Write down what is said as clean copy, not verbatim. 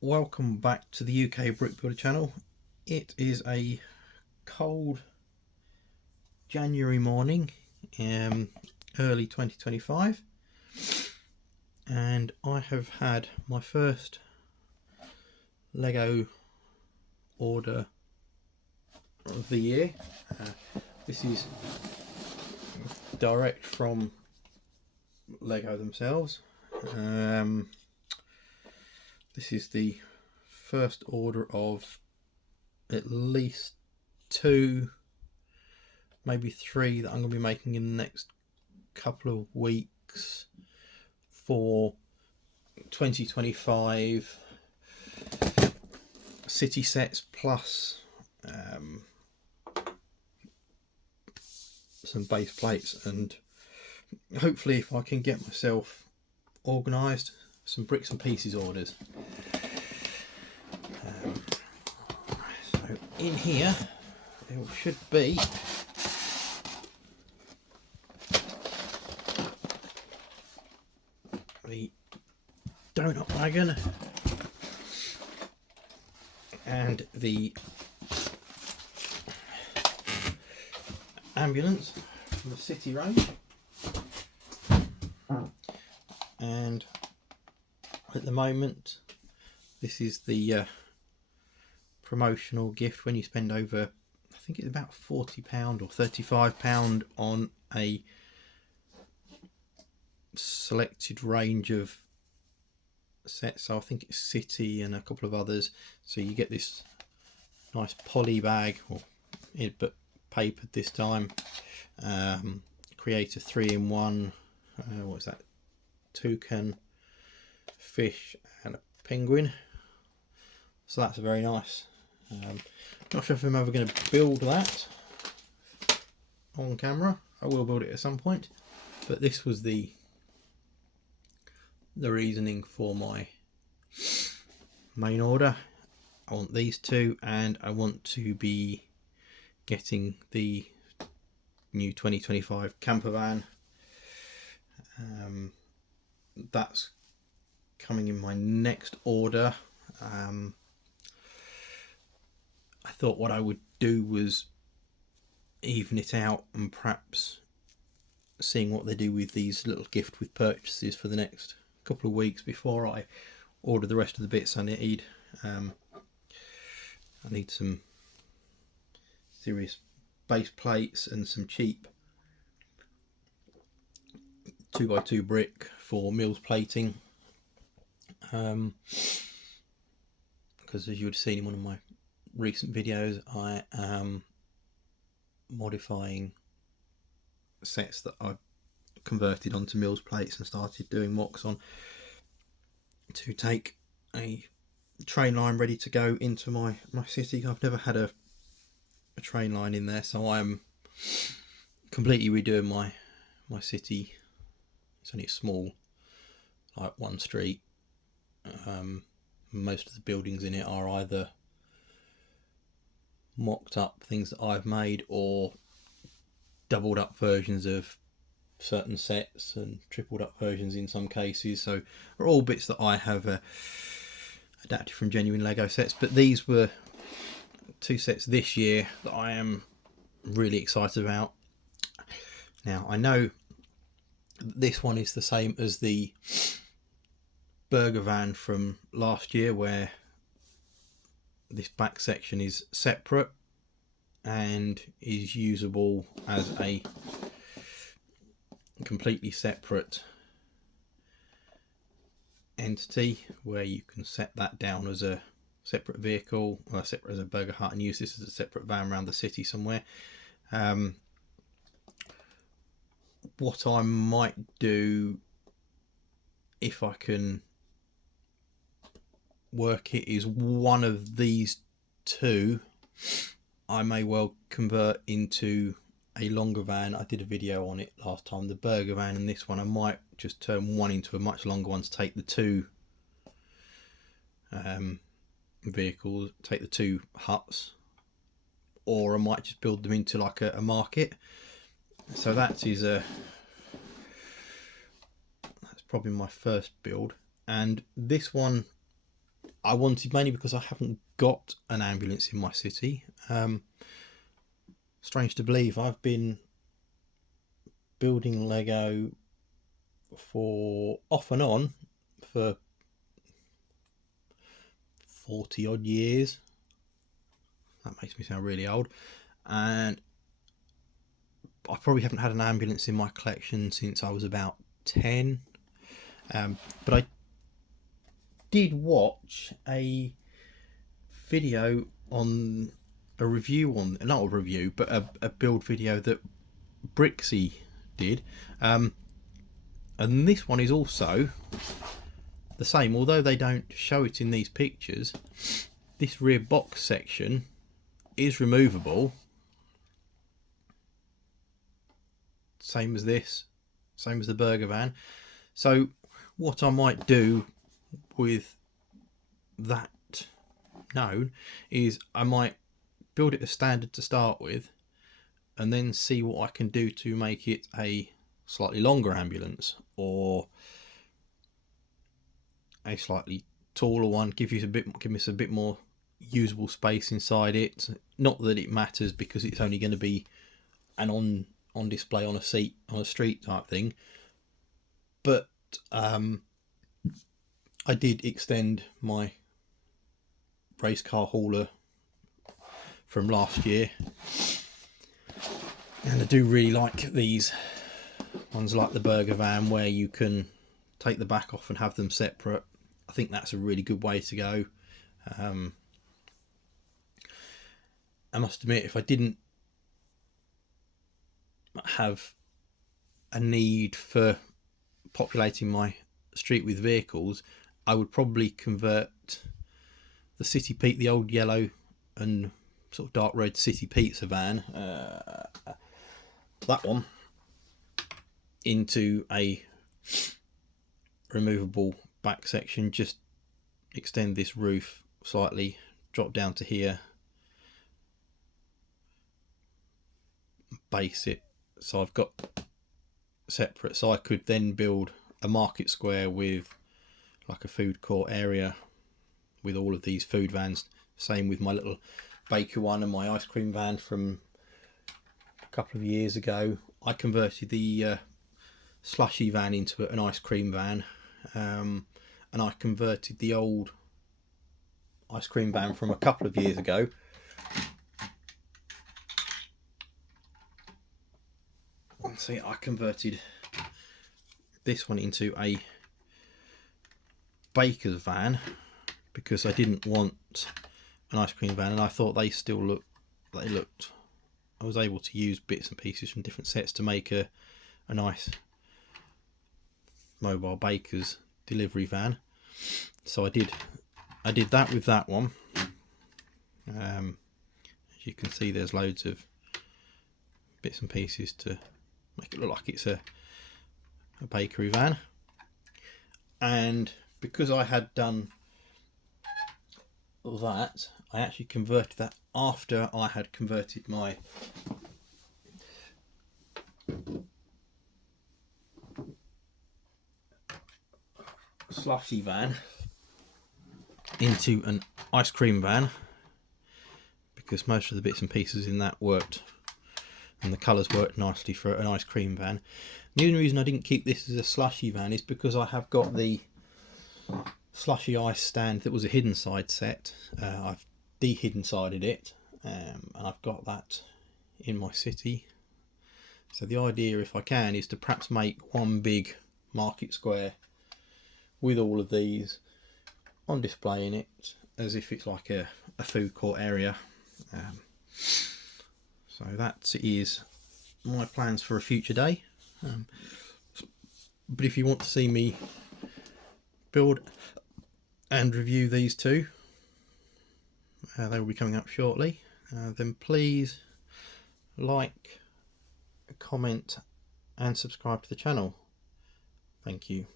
Welcome back to the UK Brick Builder channel. It is a cold January morning, early 2025, and I have had my first Lego order of the year. This is direct from Lego themselves. This is the first order of at least 2, maybe 3 that I'm going to be making in the next couple of weeks for 2025 city sets, plus some base plates, and hopefully, if I can get myself organised, some bricks and pieces orders. So in here there should be the donut wagon and the ambulance from the city range, and at the moment this is the promotional gift when you spend over, I think it's about £40 or £35 on a selected range of sets. So I think it's City and a couple of others. So you get this nice poly bag, but papered this time. Create a 3-in-1. What is that? Toucan, fish, and a penguin. So that's very nice. Not sure if I'm ever going to build that on camera. I will build it at some point, but this was the reasoning for my main order. I want these two, and I want to be getting the new 2025 camper van. That's coming in my next order. I thought what I would do was even it out and perhaps seeing what they do with these little gift with purchases for the next couple of weeks before I order the rest of the bits I need. I need some serious base plates and some cheap 2x2 brick for Mills plating, because as you would have seen in one of my recent videos, I am modifying sets that I've converted onto Mills plates and started doing mocks on to take a train line ready to go into my city. I've never had a train line in there, so I'm completely redoing my city. It's only a small, like, one street. Most of the buildings in it are either mocked up things that I've made or doubled up versions of certain sets and tripled up versions in some cases. So are all bits that I have adapted from genuine Lego sets, but these were 2 sets this year that I am really excited about. Now I know this one is the same as the burger van from last year, where this back section is separate and is usable as a completely separate entity, where you can set that down as a separate vehicle, or separate as a burger hut, and use this as a separate van around the city somewhere. What I might do, if I can work it, is one of these 2 I may well convert into a longer van. I did a video on it last time, the burger van, and this one I might just turn one into a much longer one to take the 2 vehicles, take the 2 huts, or I might just build them into like a market. So that's probably my first build, and this one I wanted, mainly because I haven't got an ambulance in my city. Strange to believe, I've been building Lego for off and on for 40 odd years. That makes me sound really old. And I probably haven't had an ambulance in my collection since I was about 10. But I did watch a video on a review on, not a review, but a build video that Brixie did. And this one is also the same, although they don't show it in these pictures. This rear box section is removable. Same as this, same as the burger van. So what I might do with that known is I might build it as standard to start with, and then see what I can do to make it a slightly longer ambulance or a slightly taller one. Give us a bit more usable space inside it. Not that it matters, because it's only going to be an on display on a seat on a street type thing. But I did extend my race car hauler from last year, and I do really like these ones, like the burger van, where you can take the back off and have them separate. I think that's a really good way to go. I must admit, if I didn't have a need for populating my street with vehicles, I would probably convert the City Pete, the old yellow and sort of dark red City Pizza van, that one, into a removable back section. Just extend this roof slightly, drop down to here, base it so I've got separate, so I could then build a market square with like a food court area with all of these food vans. Same with my little baker one and my ice cream van from a couple of years ago. I converted the slushy van into an ice cream van, and I converted the old ice cream van from a couple of years ago see, I converted this one into a baker's van because I didn't want an ice cream van, and I thought they looked I was able to use bits and pieces from different sets to make a nice mobile baker's delivery van. So I did that with that one. As you can see, there's loads of bits and pieces to make it look like it's a bakery van. And because I had done that, I actually converted that after I had converted my slushy van into an ice cream van, because most of the bits and pieces in that worked and the colours worked nicely for an ice cream van. The only reason I didn't keep this as a slushy van is because I have got the slushy ice stand that was a hidden side set. I've de-hidden sided it, and I've got that in my city. So the idea, if I can, is to perhaps make one big market square with all of these on display in it, as if it's like a food court area. So that is my plans for a future day. But if you want to see me build and review these two, they will be coming up shortly. Then please like, comment and subscribe to the channel. Thank you.